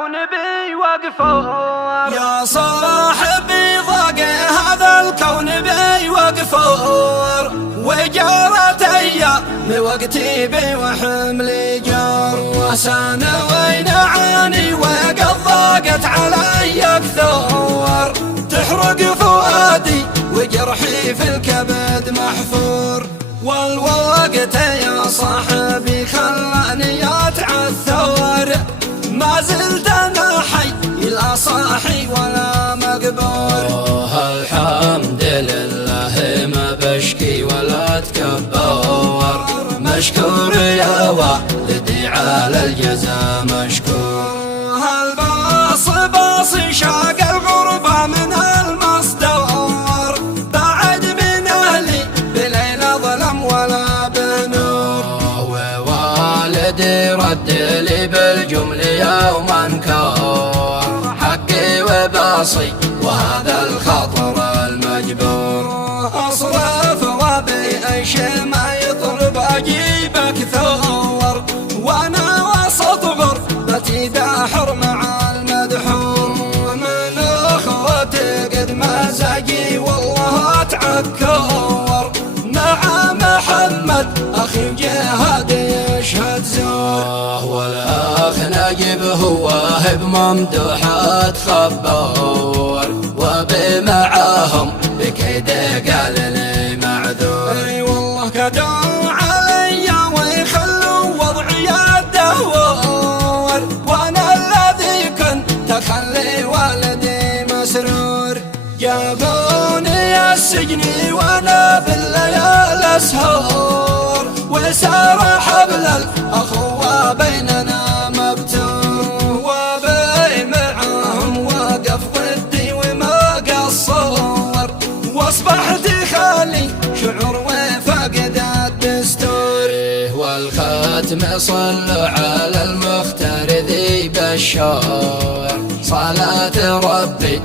الكون بيوقفون. يا صاحبي ضاق هذا الكون بيوقفون، وجرت ايام وقتي بي وحملي جار، وسنة وين عاني وقد ضاقت علي اكثر، تحرق فؤادي وجرحي في الكبد محفور، والوقت يا صاحبي خلاني اتعثر، ما زلت انا حي لا صاحي ولا مقبور. الحمد لله ما بشكي ولا اتكبر، مشكور يا والدي على الجزا مشكور. هالباص باص شاق الغربة من المصدر، بعد من اهلي بليل ظلم ولا بنور، ووالدي رد لي بالجمل يوما كار، حقي وباصي وهذا الخطر المجبور. اصرف ربي اي شي ما يطلب اجيب اكثر، وانا وسط غربتي داحر مع المدحور، من اخوتي قد مزاجي والله اتعكر، مع محمد اخي جهادي يشهد زور. والاخ نجيب هو هب ممدوح اتخبر، وبمعاهم بكيده قال لي معذور. اي والله كدوا علي ويخلوا وضعي الدهور، وانا الذي كنت اخلي والدي مسرور، جابوني السجن وانا بالليالي اسهر، وسار حبل الاخوه بيننا مبتور، وبي معاهم واقف ضدي وما قصر، واصبحت خالي شعور وفقد الدستور. والختم صلوا على المختار ذي بشار، صلاة ربي